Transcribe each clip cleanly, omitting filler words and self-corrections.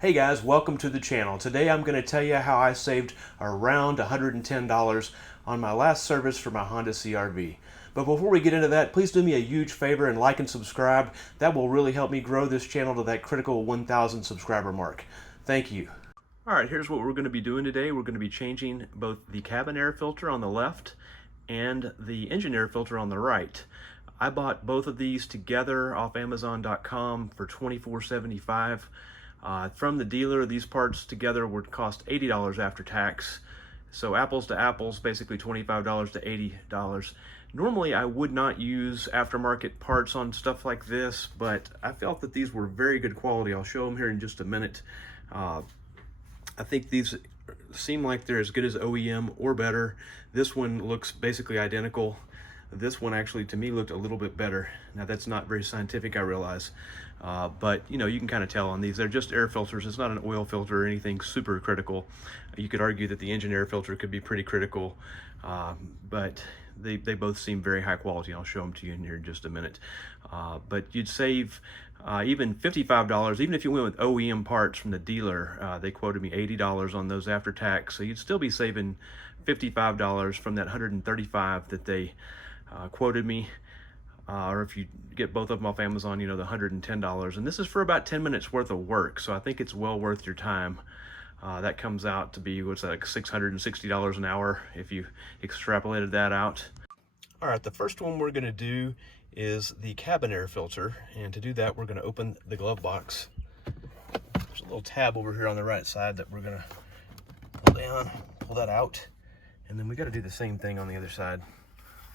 Hey guys, welcome to the channel. Today I'm going to tell you how I saved around $110 on my last service for my Honda CR-V. But before we get into that, please do me a huge favor and like and subscribe. That will really help me grow this channel to that critical 1,000 subscriber mark. Thank you. Alright, here's what we're going to be doing today. We're going to be changing both the cabin air filter on the left and the engine air filter on the right. I bought both of these together off Amazon.com for $24.75. From the dealer, these parts together would cost $80 after tax. So apples to apples, basically $25 to $80. Normally I would not use aftermarket parts on stuff like this, but I felt that these were very good quality. I'll show them here in just a minute. I think these seem like they're as good as OEM or better. This one looks basically identical. This one actually to me looked a little bit better. Now that's not very scientific, I realize, but you know, you can kind of tell on these. They're just air filters. It's not an oil filter or anything super critical. You could argue that the engine air filter could be pretty critical, but they both seem very high quality. I'll show them to you in here in just a minute. But you'd save even $55, even if you went with OEM parts from the dealer. They quoted me $80 on those after tax, so you'd still be saving $55 from that $135 that they quoted me, or if you get both of them off Amazon, you know, the $110. And this is for about 10 minutes worth of work, so I think it's well worth your time. That comes out to be, what's that, like $660 an hour if you extrapolated that out. All right, the first one we're going to do is the cabin air filter, and to do that we're going to open the glove box. There's a little tab over here on the right side that we're going to pull down, pull that out, and then we got to do the same thing on the other side.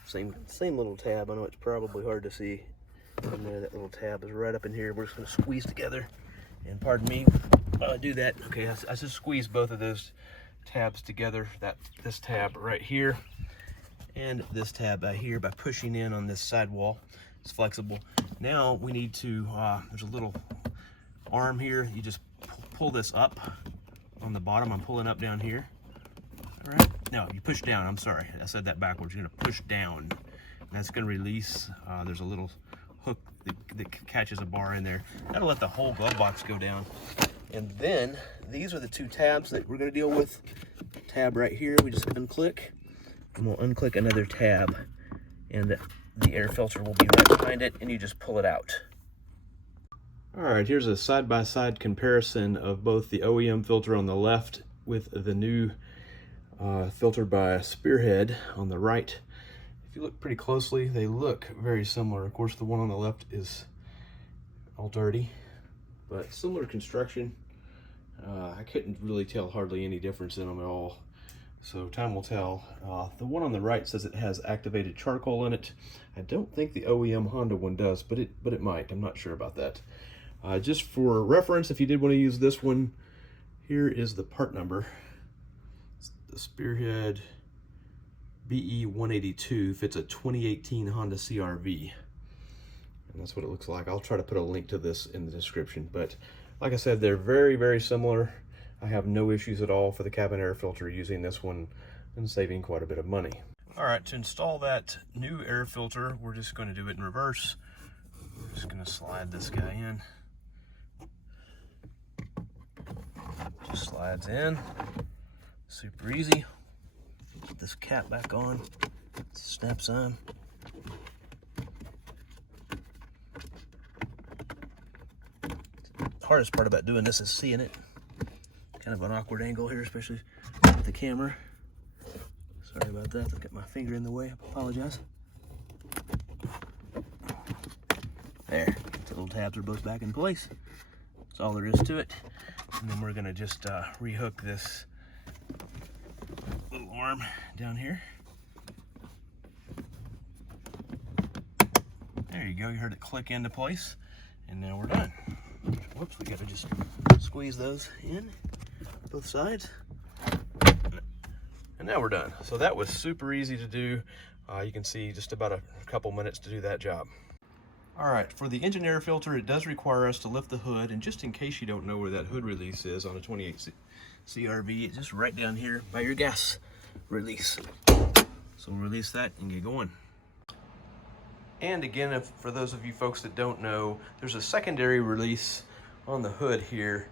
Same little tab. I know it's probably hard to see in there. That little tab is right up in here. We're just going to squeeze together, and pardon me while I do that. Okay, I just squeeze both of those tabs together. This tab right here and this tab right here by pushing in on this sidewall. It's flexible. Now we need to, there's a little arm here. You just pull this up on the bottom. I'm pulling up down here. All right. No, you push down. I'm sorry, I said that backwards. You're gonna push down. And that's gonna release. There's a little hook that catches a bar in there. That'll let the whole glove box go down. And then these are the two tabs that we're gonna deal with. Tab right here, we just unclick, and we'll unclick another tab, and the air filter will be right behind it, and you just pull it out. All right, here's a side-by-side comparison of both the OEM filter on the left with the new filter by Spearhead on the right. If you look pretty closely, they look very similar. Of course, the one on the left is all dirty, but similar construction. I couldn't really tell hardly any difference in them at all, so time will tell. The one on the right says it has activated charcoal in it. I don't think the OEM Honda one does, but it might. I'm not sure about that. Just for reference, if you did want to use this one, here is the part number. The Spearhead BE182 fits a 2018 Honda CR-V, and that's what it looks like. I'll try to put a link to this in the description, but like I said, they're very, very similar. I have no issues at all for the cabin air filter using this one and saving quite a bit of money. All right, to install that new air filter, we're just going to do it in reverse. We're just going to slide this guy in. Just slides in. Super easy. Put this cap back on. Snaps on. The hardest part about doing this is seeing it. Kind of an awkward angle here, especially with the camera. Sorry about that. I've got my finger in the way. I apologize. There. The little tabs are both back in place. That's all there is to it. And then we're going to just rehook this little arm down here. There you go. You heard it click into place. And now we're done. Whoops, we got to just squeeze those in, both sides. And now we're done. So that was super easy to do. You can see just about a couple minutes to do that job. All right, for the engine air filter, it does require us to lift the hood, and just in case you don't know where that hood release is on a 28 CR-V, it's just right down here by your gas release. So we'll release that and get going. And again, for those of you folks that don't know, there's a secondary release on the hood here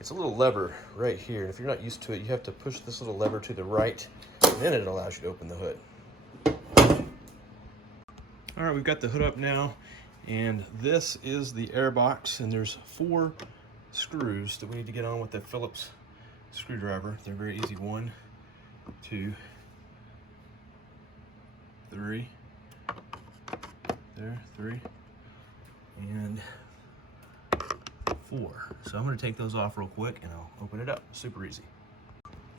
it's a little lever right here. And if you're not used to it, you have to push this little lever to the right, and then it allows you to open the hood. All right, we've got the hood up now, and this is the air box, and there's 4 screws that we need to get on with the Phillips screwdriver. They're very easy. 1, 2, 3. There, 3, and 4. So I'm going to take those off real quick and I'll open it up. Super easy.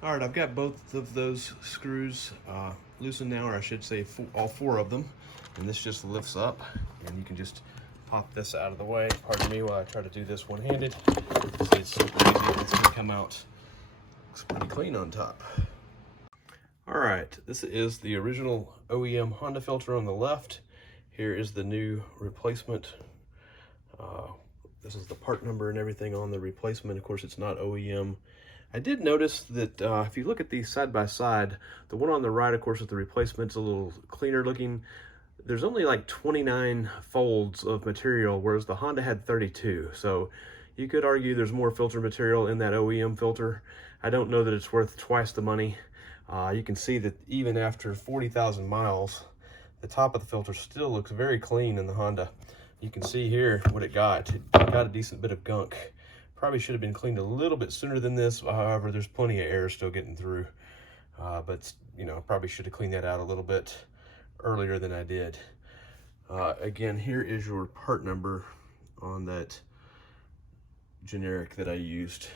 All right, I've got both of those screws loosened now, or I should say all 4 of them. And this just lifts up, and you can just pop this out of the way. Pardon me while I try to do this one-handed. It's super easy. It's going to come out. Looks pretty clean on top. All right, this is the original OEM Honda filter on the left. Here is the new replacement. This is the part number and everything on the replacement. Of course, it's not OEM. I did notice that if you look at these side by side, the one on the right, of course, with the replacement's a little cleaner looking. There's only like 29 folds of material, whereas the Honda had 32. So you could argue there's more filter material in that OEM filter. I don't know that it's worth twice the money. You can see that even after 40,000 miles, the top of the filter still looks very clean in the Honda. You can see here what it got. It got a decent bit of gunk. Probably should have been cleaned a little bit sooner than this. However, there's plenty of air still getting through. But, you know, probably should have cleaned that out a little bit earlier than I did. Again, here is your part number on that generic that I used.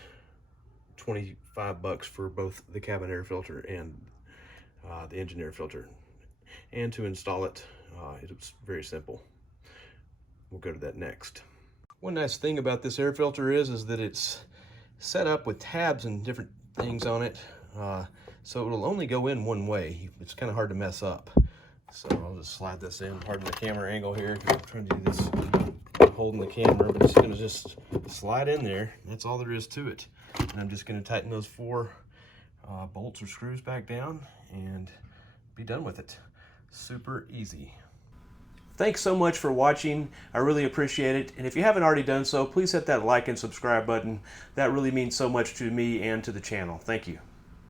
$25 for both the cabin air filter and the engine air filter. And to install it, it's very simple. We'll go to that next. One nice thing about this air filter is that it's set up with tabs and different things on it, so it'll only go in one way. It's kind of hard to mess up. So I'll just slide this in. Pardon the camera angle here. I'm trying to do this holding the camera, but it's going to just slide in there. That's all there is to it. And I'm just going to tighten those 4 bolts or screws back down and be done with it. Super easy. Thanks so much for watching. I really appreciate it. And if you haven't already done so, please hit that like and subscribe button. That really means so much to me and to the channel. Thank you.